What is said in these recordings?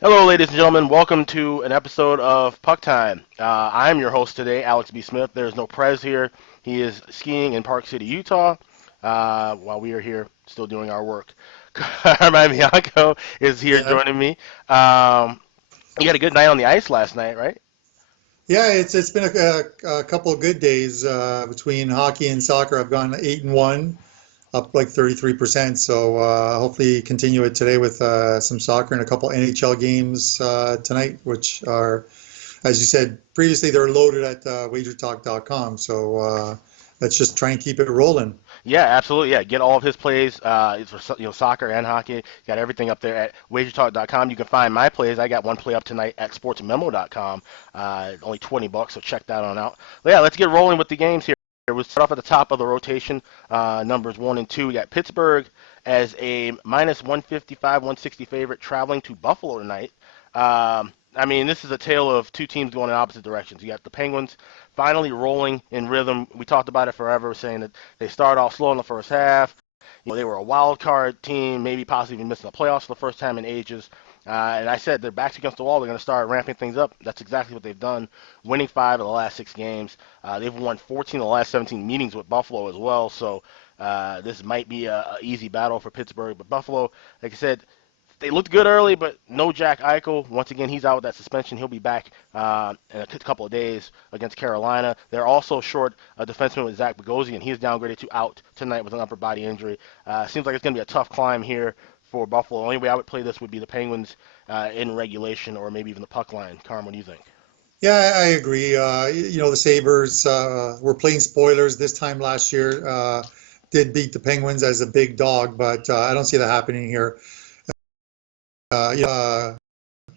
Hello, ladies and gentlemen. Welcome to an episode of PuckTime. I'm your host today, Alex B. Smith. There's no Prez here. He is skiing in Park City, Utah, while we are here still doing our work. Carmine Bianco is here Yeah, joining me. Um, you had a good night on the ice last night, right? yeah. It's been a couple of good days between hockey and soccer. I've gone 8-1, up like 33%. So hopefully continue it today with some soccer and a couple NHL games tonight, which are, as you said previously, they're loaded at WagerTalk.com. So let's just try and keep it rolling. Yeah, absolutely. Yeah, get all of his plays. It's for soccer and hockey. Got everything up there at WagerTalk.com. You can find my plays. I got one play up tonight at SportsMemo.com. Only $20, so check that on out. But yeah, let's get rolling with the games here. We'll start off at the top of the rotation. Numbers one and two. We got Pittsburgh as a minus 155, 160 favorite traveling to Buffalo tonight. I mean, this is a tale of two teams going in opposite directions. You got the Penguins finally rolling in rhythm. We talked about it forever, saying that they started off slow in the first half. They were a wild card team, maybe possibly even missing the playoffs for the first time in ages. And I said their backs against the wall. They're going to start ramping things up. That's exactly what they've done, winning 5 of the last 6 games. They've won 14 of the last 17 meetings with Buffalo as well. So this might be a easy battle for Pittsburgh. But Buffalo, like I said, they looked good early, but no Jack Eichel. Once again, he's out with that suspension. He'll be back in a couple of days against Carolina. They're also short a defenseman with Zach Bogosian. He's downgraded to out tonight with an upper body injury. Seems like it's going to be a tough climb here for Buffalo. The only way I would play this would be the Penguins in regulation or maybe even the puck line. Carm, what do you think? Yeah, I agree. The Sabres were playing spoilers this time last year. Did beat the Penguins as a big dog, but I don't see that happening here.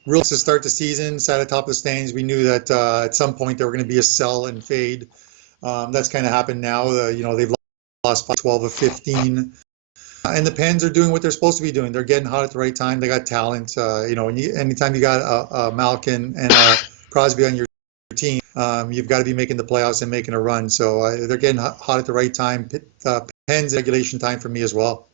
Real to start the season, sat atop the standings. We knew that at some point there were going to be a sell and fade. That's kind of happened now. They've lost 12 of 15. And the Pens are doing what they're supposed to be doing. They're getting hot at the right time. They got talent. Anytime you got a Malkin and a Crosby on your team, you've got to be making the playoffs and making a run. So they're getting hot at the right time. Pens regulation time for me as well.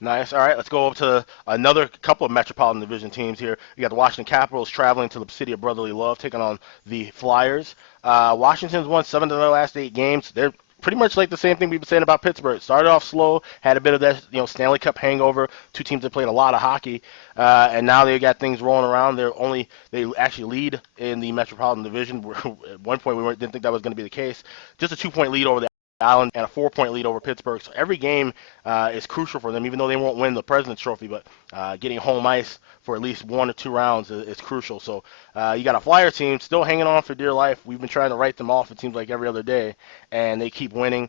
Nice. All right, let's go over to another couple of Metropolitan Division teams here. We got the Washington Capitals traveling to the city of brotherly love, taking on the Flyers. Washington's won 7 of their last 8 games. They're pretty much like the same thing we've been saying about Pittsburgh. Started off slow, had a bit of that Stanley Cup hangover. Two teams that played a lot of hockey, and now they got things rolling around. They actually lead in the Metropolitan Division. At one point didn't think that was going to be the case. Just a 2 point lead over the Island and a 4 point lead over Pittsburgh. So every game is crucial for them, even though they won't win the President's Trophy. But getting home ice for at least 1 or 2 rounds is crucial. So you got a Flyer team still hanging on for dear life. We've been trying to write them off, it seems like, every other day, and they keep winning.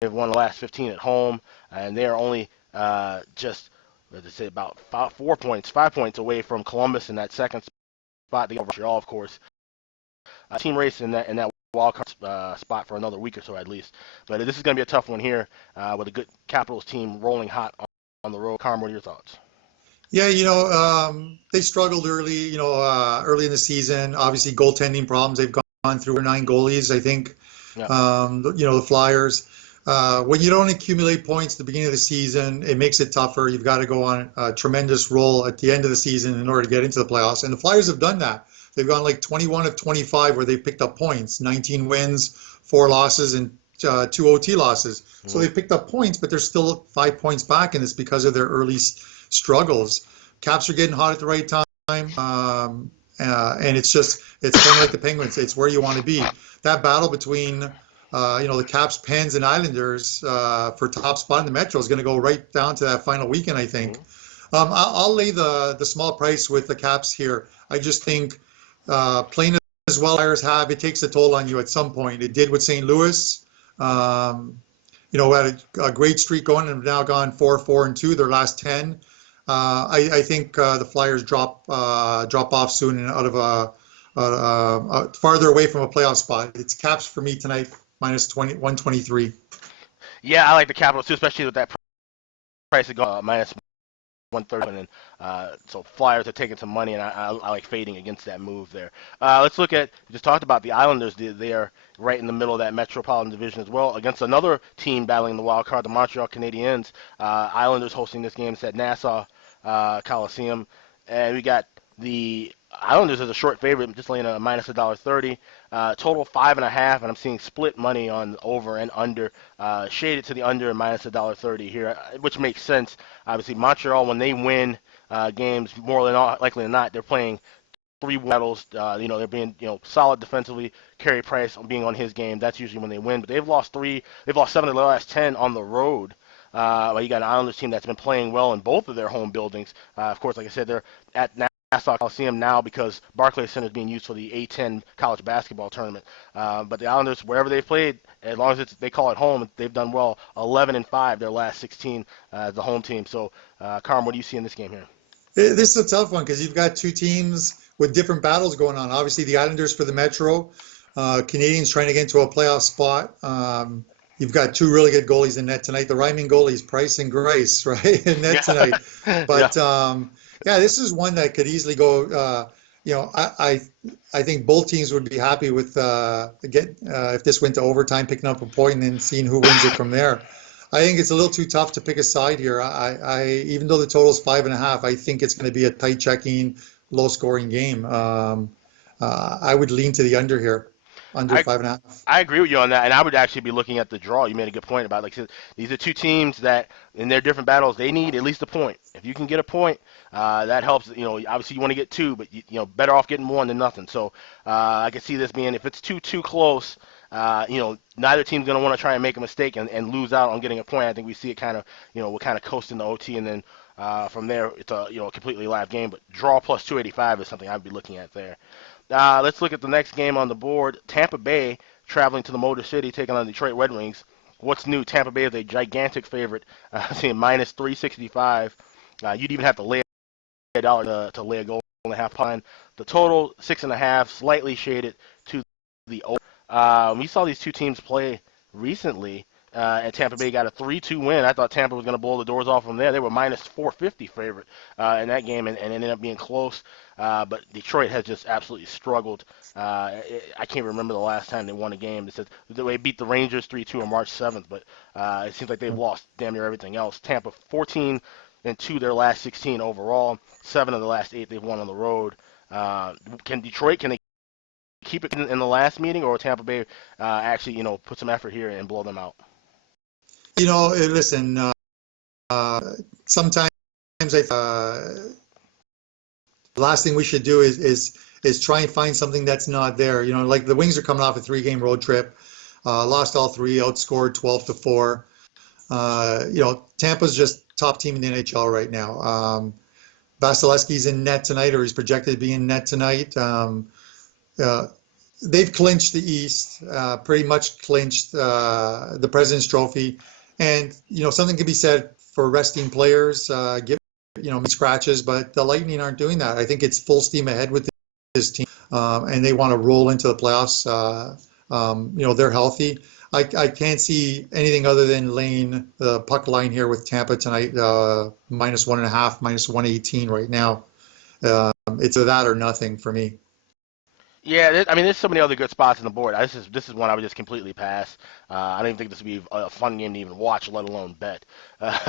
They've won the last 15 at home, and they are only just, let's say, about 4 points, 5 points away from Columbus in that second spot. They got Montreal, of course. Team race in that wild card spot for another week or so at least. But this is going to be a tough one here with a good Capitals team rolling hot on the road. Carm, what are your thoughts? Yeah, they struggled early, early in the season. Obviously, goaltending problems. They've gone through 9 goalies, I think. Yeah. The Flyers. When you don't accumulate points at the beginning of the season, it makes it tougher. You've got to go on a tremendous roll at the end of the season in order to get into the playoffs. And the Flyers have done that. They've gone like 21 of 25 where they've picked up points, 19 wins, 4 losses, and 2 OT losses. So Mm-hmm. they've picked up points, but they're still 5 points back, and it's because of their early struggles. Caps are getting hot at the right time. And it's kind of like the Penguins. It's where you want to be. That battle between the Caps, Pens, and Islanders for top spot in the Metro is going to go right down to that final weekend, I think. Mm-hmm. I'll lay the small price with the Caps here. I just think playing as well as Flyers have, it takes a toll on you at some point. It did with St. Louis. Had a great streak going and have now gone 4-4-2 their last 10. I think the Flyers drop off soon and out of farther away from a playoff spot. It's Caps for me tonight, minus 123. Yeah, I like the Capitals too, especially with that price of minus 130. And so Flyers are taking some money, and I like fading against that move there. Let's look at, we just talked about the Islanders. They are right in the middle of that Metropolitan Division as well against another team battling the wild card, the Montreal Canadiens. Islanders hosting this game. It's at Nassau Coliseum. And we got The Islanders is a short favorite, just laying a minus $1.30. Total 5.5, and I'm seeing split money on over and under. Shaded to the under and minus $1.30 here, which makes sense. Obviously, Montreal, when they win games, more than likely than not, they're playing three battles. They're being solid defensively. Carey Price being on his game, that's usually when they win. But they've lost three. They've lost 7 of their last 10 on the road. You got an Islanders team that's been playing well in both of their home buildings. Of course, like I said, they're at Nassau Coliseum now because Barclays Center is being used for the A10 college basketball tournament. But the Islanders, wherever they've played, as long as they call it home, they've done well. 11-5 their last 16 as the home team. So, Carm, what do you see in this game here? This is a tough one because you've got two teams with different battles going on. Obviously, the Islanders for the Metro, Canadiens trying to get into a playoff spot. You've got two really good goalies in net tonight. The rhyming goalies, Price and Grace, right, in net tonight. But yeah, this is one that could easily go. I think both teams would be happy with if this went to overtime, picking up a point and then seeing who wins it from there. I think it's a little too tough to pick a side here. Even though the total is 5.5, I think it's going to be a tight checking, low scoring game. I would lean to the under here, under 5.5. I agree with you on that, and I would actually be looking at the draw. You made a good point about these are two teams that in their different battles they need at least a point. If you can get a point, that helps. Obviously you want to get two, but better off getting one than nothing. So I can see this being if it's too close. Neither team's going to want to try and make a mistake and lose out on getting a point. I think we see it kind of, we'll kind of coast into OT, and then from there it's a completely live game. But draw plus 285 is something I'd be looking at there. Let's look at the next game on the board. Tampa Bay traveling to the Motor City, taking on the Detroit Red Wings. What's new? Tampa Bay is a gigantic favorite, seeing minus 365. You'd even have to lay $1 to lay a goal and a half line. The total 6.5, slightly shaded to the over. We saw these two teams play recently, and Tampa Bay got a 3-2 win. I thought Tampa was going to blow the doors off from there. They were minus 450 favorite in that game, and ended up being close. But Detroit has just absolutely struggled. I can't remember the last time they won a game. They beat the Rangers 3-2 on March 7th, but it seems like they've lost damn near everything else. Tampa 14-2 their last 16 overall. 7 of the last 8 they've won on the road. Can they keep it in the last meeting, or Tampa Bay actually, put some effort here and blow them out? Listen, sometimes the last thing we should do is try and find something that's not there. Like the Wings are coming off a 3-game road trip, lost all 3, outscored 12-4. Tampa's just top team in the NHL right now. Vasilevsky's in net tonight, or he's projected to be in net tonight. They've clinched the East, pretty much clinched the President's Trophy, and something can be said for resting players, give scratches, but the Lightning aren't doing that. I think it's full steam ahead with this team, and they want to roll into the playoffs. They're healthy. I can't see anything other than laying the puck line here with Tampa tonight, minus 1.5, minus 118 right now. It's a that or nothing for me. Yeah, there's so many other good spots on the board. This is one I would just completely pass. I don't even think this would be a fun game to even watch, let alone bet.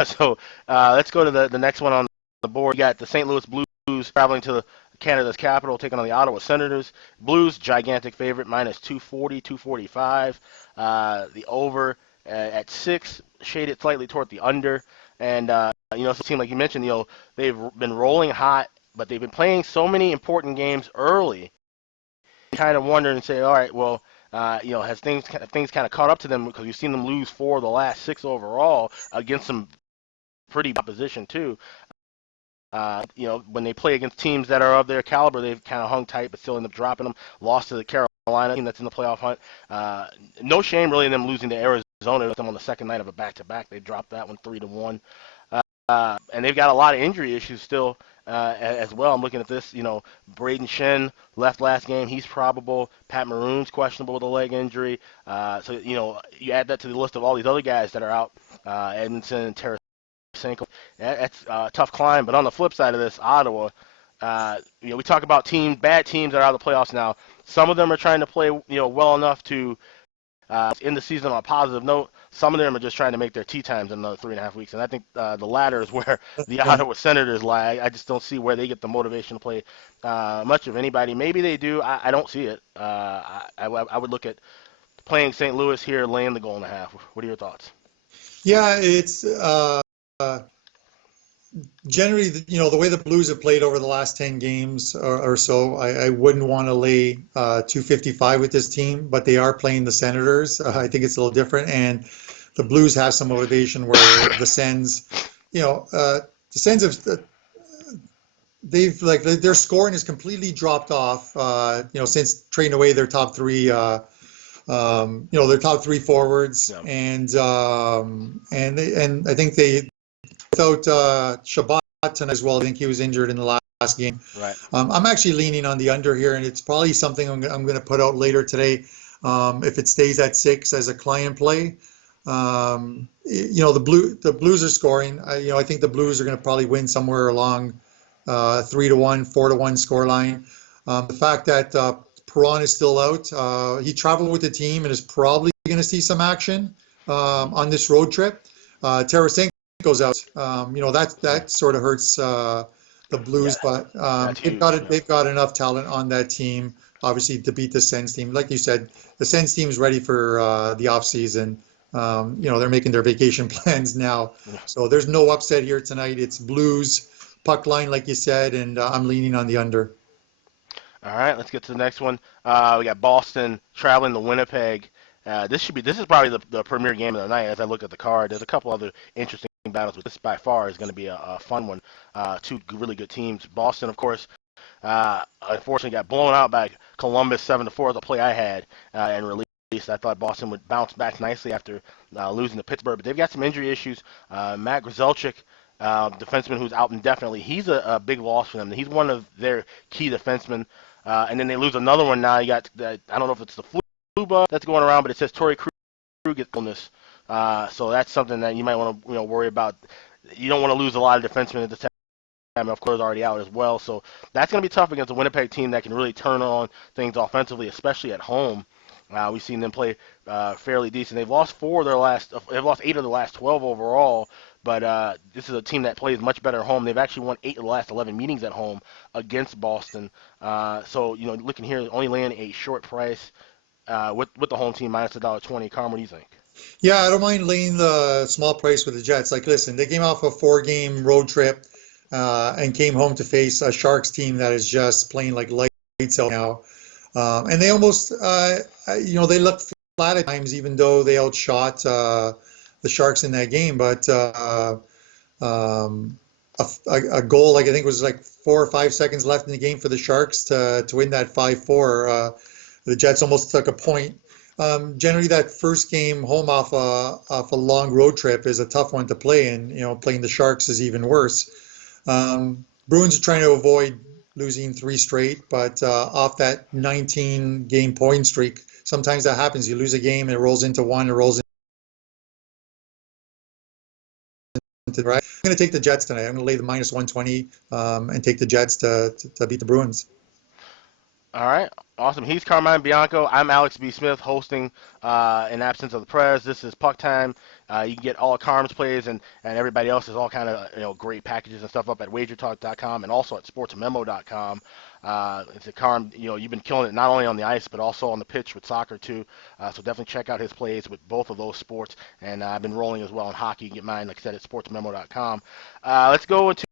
So let's go to the next one on the board. You got the St. Louis Blues traveling to Canada's capital, taking on the Ottawa Senators. Blues, gigantic favorite, minus 240, 245. The over at 6, shaded slightly toward the under. And, it seems like you mentioned, they've been rolling hot, but they've been playing so many important games early. Kind of wonder and say, all right, well, has things kind of caught up to them, because you've seen them lose 4 of the last 6 overall against some pretty opposition too. When they play against teams that are of their caliber, they've kind of hung tight, but still end up dropping them. Lost to the Carolina team that's in the playoff hunt. No shame really in them losing to Arizona with them on the second night of a back-to-back. They dropped that one 3-1. And they've got a lot of injury issues still as well. I'm looking at this, Braden Shen left last game. He's probable. Pat Maroon's questionable with a leg injury. So, you add that to the list of all these other guys that are out, Edmondson, Tarasenko. That's a tough climb. But on the flip side of this, Ottawa, we talk about bad teams that are out of the playoffs now. Some of them are trying to play, well enough to end the season on a positive note. some of them are just trying to make their tea times in another 3.5 weeks. And I think the latter is where the Yeah. Ottawa Senators lie. I just don't see where they get the motivation to play much of anybody. Maybe they do. I don't see it. I would look at playing St. Louis here, laying the goal and a half. What are your thoughts? Yeah, it's generally, the way the Blues have played over the last 10 games or so, I wouldn't want to lay 255 with this team, but they are playing the Senators. I think it's a little different, and the Blues have some motivation where the Sens, the Sens have they've like their scoring has completely dropped off. Since trading away their top three. Their top three forwards, Yeah. and I think they without Shabbat tonight as well. I think he was injured in the last game. Right. I'm actually leaning on the under here, and it's probably something I'm going to put out later today. If it stays at 6 as a client play, the Blues are scoring. I think the Blues are going to probably win somewhere along 3-1, 4-1 score line. The fact that Perron is still out, he traveled with the team and is probably going to see some action on this road trip. Tarasenko's out. That sort of hurts the Blues, Yeah, but that's huge. they've got enough talent on that team, obviously, to beat the Sens team. Like you said, the Sens team's ready for the off season. They're making their vacation plans now, Yeah. so there's no upset here tonight. It's Blues puck line, like you said, and I'm leaning on the under. All right, let's get to the next one. We got Boston traveling to Winnipeg. This is probably the premier game of the night as I look at the card. There's a couple other interesting battles, but this by far is going to be a fun one. Two really good teams. Boston, of course, unfortunately got blown out by Columbus 7-4, the play I had and released. I thought Boston would bounce back nicely after losing to Pittsburgh, but they've got some injury issues. Matt Grzelcyk, defenseman who's out indefinitely, he's a big loss for them. He's one of their key defensemen. And then they lose another one now. You got, I don't know if it's the flu bug that's going around, but it says Torrey Krug gets illness. So that's something that you might want to worry about. You don't want to lose a lot of defensemen at the time. Of course, already out as well. So that's going to be tough against a Winnipeg team that can really turn on things offensively, especially at home. We've seen them play fairly decent. They've lost 8 of the last 12 overall. But this is a team that plays much better at home. They've actually won 8 of the last 11 meetings at home against Boston. Looking here, only laying a short price with the home team minus $1.20. Carm, what do you think? Yeah, I don't mind laying the small price with the Jets. Like, listen, they came off a 4-game road trip and came home to face a Sharks team that is just playing like lights out now. And they almost, they looked flat at times, even though they outshot the Sharks in that game. But a goal, like I think it was like 4 or 5 seconds left in the game for the Sharks to win that 5-4. The Jets almost took a point. Generally, that first game home off a long road trip is a tough one to play, and playing the Sharks is even worse. Bruins are trying to avoid losing 3 straight, but off that 19-game point streak, sometimes that happens. You lose a game, it rolls into one, it rolls into right. I'm going to take the Jets tonight. I'm going to lay the minus 120 and take the Jets to beat the Bruins. All right, awesome. He's Carmine Bianco. I'm Alex B. Smith, hosting in absence of the press. This is Puck Time. You can get all of Carm's plays and everybody else's all kind of great packages and stuff up at WagerTalk.com and also at SportsMemo.com. It's a Carm. You've been killing it not only on the ice but also on the pitch with soccer too. So definitely check out his plays with both of those sports. And I've been rolling as well in hockey. You can get mine, like I said, at SportsMemo.com. Let's go into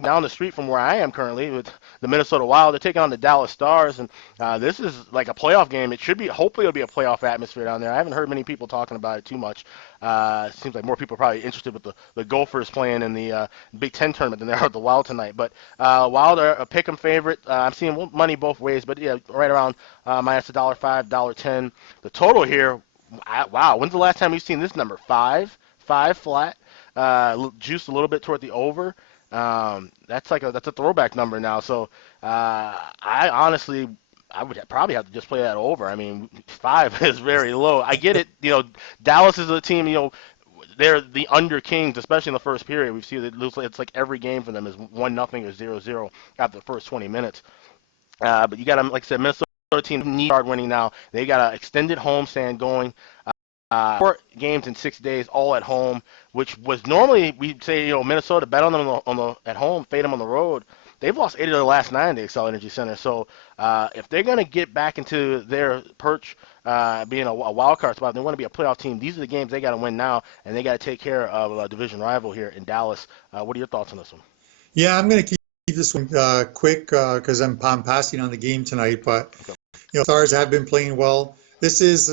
down the street from where I am currently with the Minnesota Wild. They're taking on the Dallas Stars, and this is like a playoff game. It should be, hopefully it'll be a playoff atmosphere down there. I haven't heard many people talking about it too much. It seems like more people are probably interested with the Gophers playing in the Big Ten tournament than they are with the Wild tonight. But Wild are a pick-em favorite. I'm seeing money both ways, but yeah, right around minus $1.05, $1.10. The total here, wow, when's the last time you've seen this number? Five flat, juiced a little bit toward the over. That's a throwback number now. So I honestly would probably have to just play that over. I mean, 5 is very low. I get it. Dallas is a team. They're the under kings, especially in the first period. We've seen it's like every game for them is 1-0 or 0-0 after the first 20 minutes. But you got them, like I said, Minnesota team need hard winning now. They got an extended homestand going. 4 games in 6 days, all at home, which was normally we'd say Minnesota bet on them at home, fade them on the road. They've lost 8 of their last 9 at the Xcel Energy Center. So if they're going to get back into their perch, being a wild card spot, they want to be a playoff team. These are the games they got to win now, and they got to take care of a division rival here in Dallas. What are your thoughts on this one? Yeah, I'm going to keep this one quick because I'm passing on the game tonight. But Stars have been playing well. This is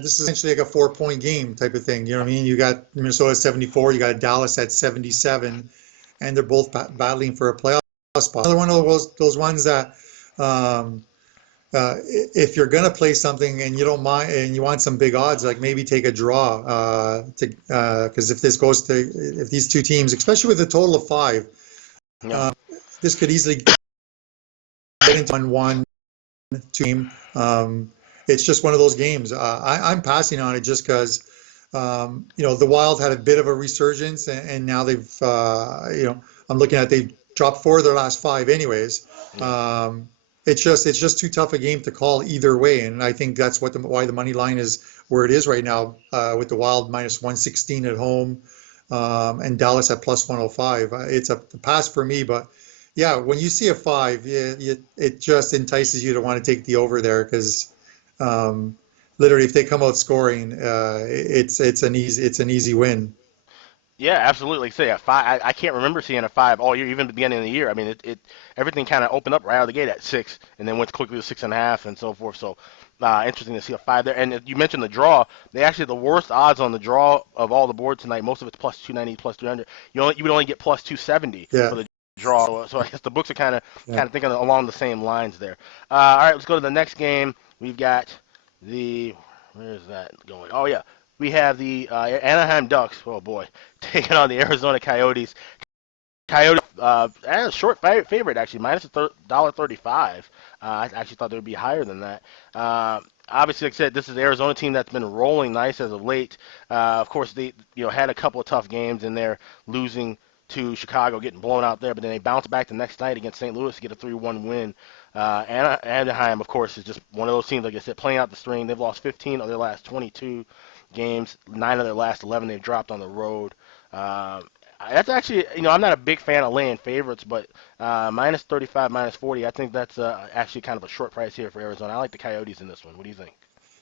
essentially like a 4-point game type of thing. You know what I mean? You got Minnesota at 74, you got Dallas at 77, and they're both battling for a playoff spot. Another one of those ones that if you're gonna play something and you don't mind and you want some big odds, like maybe take a draw because if these two teams, especially with a total of 5, this could easily get into 1-1 team. It's just one of those games. I'm passing on it just because, the Wild had a bit of a resurgence, and now they've, I'm looking at they've dropped 4 of their last 5 anyways. It's just too tough a game to call either way, and I think that's why the money line is where it is right now, with the Wild minus 116 at home, and Dallas at plus 105. It's a pass for me, but yeah, when you see a 5, it just entices you to want to take the over there because. Literally, if they come out scoring, it's an easy win. Yeah, absolutely. Like I say, a 5. I can't remember seeing a 5 all year, even at the beginning of the year. I mean, everything kind of opened up right out of the gate at 6, and then went quickly to 6.5 and so forth. So, interesting to see a 5 there. And you mentioned the draw. They actually the worst odds on the draw of all the boards tonight. Most of it's plus 290, plus 300. You would only get plus 270 for the draw. So I guess the books are kind of thinking along the same lines there. All right, let's go to the next game. We've got where is that going? Oh yeah, we have the Anaheim Ducks. Oh boy, taking on the Arizona Coyotes. Coyotes, a short favorite actually, minus $1.35. I actually thought they would be higher than that. Obviously, like I said, this is the Arizona team that's been rolling nice as of late. Of course, they had a couple of tough games in there, losing to Chicago, getting blown out there, but then they bounced back the next night against St. Louis to get a 3-1 win. Anaheim, of course, is just one of those teams, like I said, playing out the string. They've lost 15 of their last 22 games, 9 of their last 11 they've dropped on the road. That's actually, I'm not a big fan of laying favorites, but minus 35, minus 40, I think that's actually kind of a short price here for Arizona. I like the Coyotes in this one. What do you think?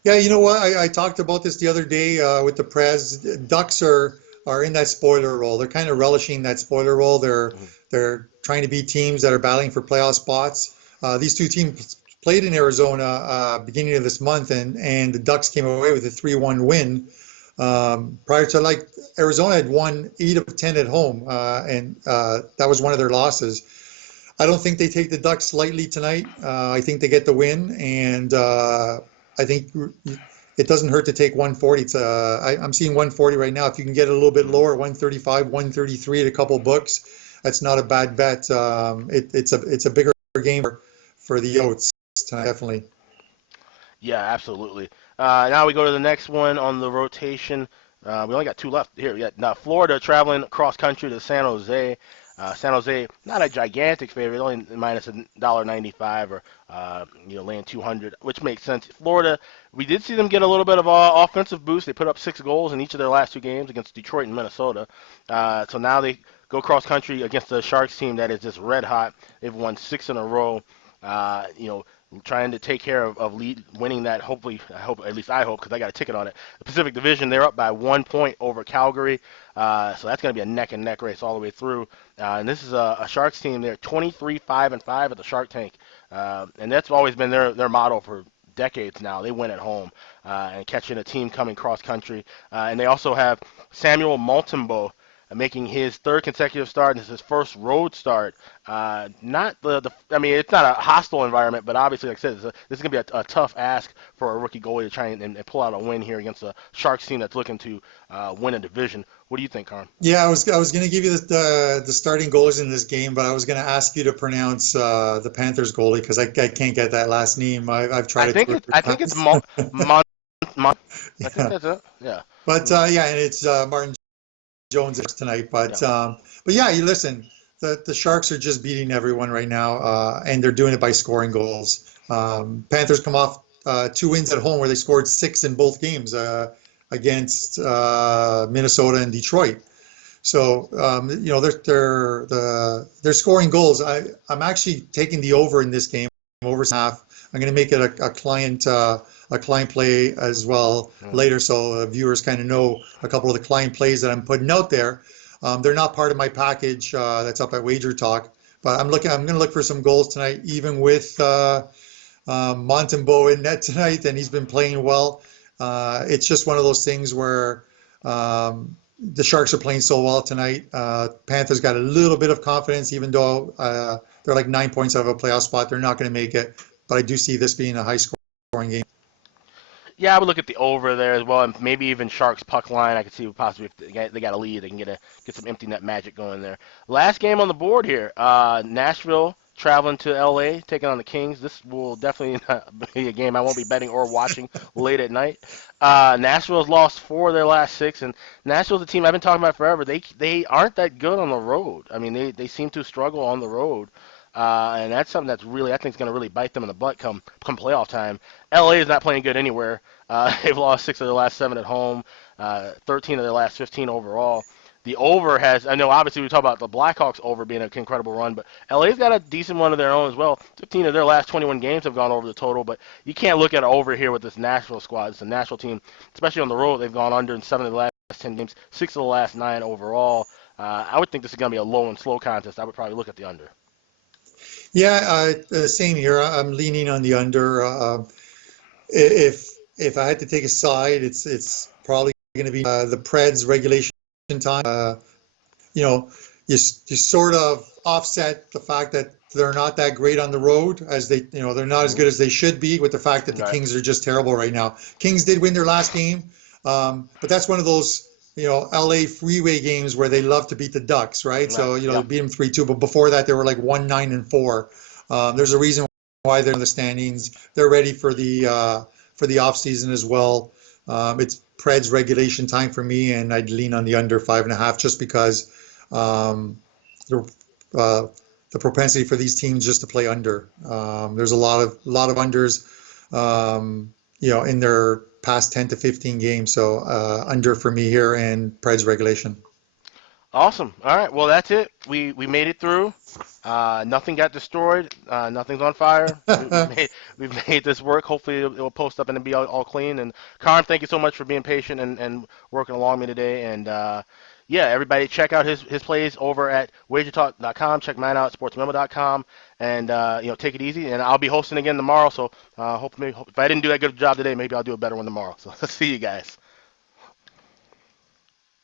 Yeah, you know what? I talked about this the other day with the Prez. Ducks are in that spoiler role. They're kind of relishing that spoiler role. They're trying to beat teams that are battling for playoff spots. These two teams played in Arizona beginning of this month, and the Ducks came away with a 3-1 win. Prior to Arizona had won 8 of 10 at home, and that was one of their losses. I don't think they take the Ducks lightly tonight. I think they get the win, and I think it doesn't hurt to take 140. I'm seeing 140 right now. If you can get it a little bit lower, 135, 133 at a couple books, that's not a bad bet. It's a bigger game for the Yotes tonight, definitely. Yeah, absolutely. Now we go to the next one on the rotation. We only got 2 left here. We got now Florida traveling cross country to San Jose. San Jose, not a gigantic favorite, only minus $1.95 or laying 200, which makes sense. Florida, we did see them get a little bit of offensive boost. They put up 6 goals in each of their last 2 games against Detroit and Minnesota. So now they go cross country against the Sharks team that is just red hot. They've won 6 in a row. Trying to take care of winning that. Hopefully, I hope because I got a ticket on it. The Pacific Division, they're up by 1 point over Calgary, so that's going to be a neck and neck race all the way through. And this is a Sharks team. They're 23-5-5 at the Shark Tank, and that's always been their motto for decades now. They win at home and catching a team coming cross country, and they also have Samuel Montembeault making his 3rd consecutive start, and it's his first road start. Not I mean, it's not a hostile environment, but obviously, like I said, this is going to be a tough ask for a rookie goalie to try and pull out a win here against a Sharks team that's looking to win a division. What do you think, Carm? Yeah, I was going to give you the starting goalies in this game, but I was going to ask you to pronounce the Panthers goalie because I can't get that last name. I've tried I think it's Mon. I think that's it. Yeah. But and it's Martin Jones tonight, but yeah, you listen. The Sharks are just beating everyone right now, and they're doing it by scoring goals. Panthers come off two wins at home where they scored 6 in both games against Minnesota and Detroit. So they're scoring goals. I'm actually taking the over in this game, over half. I'm going to make it a client play as well later, so viewers kind of know a couple of the client plays that I'm putting out there. They're not part of my package that's up at WagerTalk, but I'm going to look for some goals tonight, even with Montembeault in net tonight, and he's been playing well. It's just one of those things where the Sharks are playing so well tonight. Panthers got a little bit of confidence, even though they're like 9 points out of a playoff spot. They're not going to make it, but I do see this being a high-scoring game. Yeah, I would look at the over there as well, and maybe even Sharks puck line. I could see possibly if they got a lead, they can get some empty net magic going there. Last game on the board here, Nashville traveling to LA, taking on the Kings. This will definitely not be a game I won't be betting or watching late at night. Nashville's lost 4 of their last 6, and Nashville's a team I've been talking about forever. They aren't that good on the road. I mean, they seem to struggle on the road. And that's something that's really, I think, is going to really bite them in the butt come playoff time. LA is not playing good anywhere. They've lost 6 of their last 7 at home, 13 of their last 15 overall. The over has, I know obviously we talk about the Blackhawks over being an incredible run, but LA's got a decent one of their own as well. 15 of their last 21 games have gone over the total, but you can't look at it over here with this Nashville squad. It's a Nashville team, especially on the road. They've gone under in 7 of the last 10 games, 6 of the last 9 overall. I would think this is going to be a low and slow contest. I would probably look at the under. Yeah, same here. I'm leaning on the under. If I had to take a side, it's probably going to be the Preds regulation time. You sort of offset the fact that they're not that great on the road, as they're not as good as they should be, with the fact that the Kings are just terrible right now. Kings did win their last game, but that's one of those LA freeway games where they love to beat the Ducks, right? So they beat them 3-2, but before that they were like 1-9-4. There's a reason why they're in the standings. They're ready for the off season as well. It's Preds regulation time for me, and I'd lean on the under 5.5 just because the propensity for these teams just to play under. There's a lot of unders, in their past 10 to 15 games. So under for me here, and Preds regulation. Awesome. All right. Well, that's it. We made it through. Nothing got destroyed. Nothing's on fire. We've made this work. Hopefully it will post up and be all clean. And Carm, thank you so much for being patient and working along with me today. And everybody check out his plays over at WagerTalk.com. Check mine out at SportsMemo.com. And take it easy. And I'll be hosting again tomorrow. So hopefully, if I didn't do that good job today, maybe I'll do a better one tomorrow. So see you guys.